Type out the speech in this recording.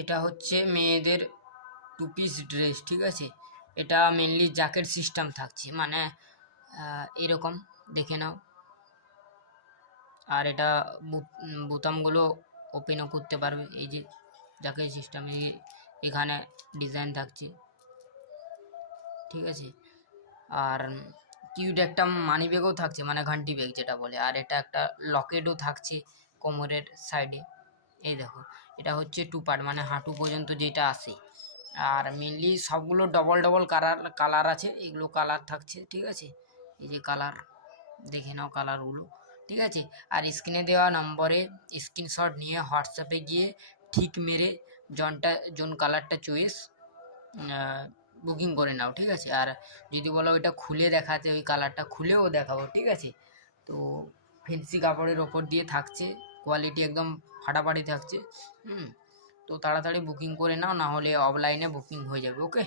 এটা হচ্ছে মেয়েদের টু পিস ড্রেস, ঠিক আছে। এটা মেনলি জ্যাকেট সিস্টেম থাকছে, মানে এরকম দেখে নাও। আর এটা বোতামগুলো ওপেনও করতে পারবে, এই যে জ্যাকেট সিস্টেম, এখানে ডিজাইন থাকছে, ঠিক আছে। আর কিউট একটা মানি ব্যাগও থাকছে, মানে ঘান্টি ব্যাগ যেটা বলে। আর এটা একটা লকেটও থাকছে কোমরের সাইডে, এই দেখো। এটা হচ্ছে টু পার্ট, মানে হাঁটু পর্যন্ত যেটা আসে। আর মেনলি সবগুলো ডবল ডবল কালার আছে, এগুলো কালার থাকছে, ঠিক আছে। এই যে কালার দেখে নাও কালারগুলো, ঠিক আছে। আর স্ক্রিনে দেওয়া নম্বরে স্ক্রিনশট নিয়ে হোয়াটসঅ্যাপে গিয়ে ঠিক মেরে জন কালারটা চয়েস বুকিং করে নাও, ঠিক আছে। আর যদি বলো ওইটা খুলে দেখাতে, ওই কালারটা খুলেও দেখাবো, ঠিক আছে। তো ফেন্সি কাপড়ের ওপর দিয়ে থাকছে, কোয়ালিটি একদম ফাটাফাটি থাকছে। তো তাড়াতাড়ি বুকিং করে নাও, না হলে অফলাইনে বুকিং হয়ে যাবে, ওকে।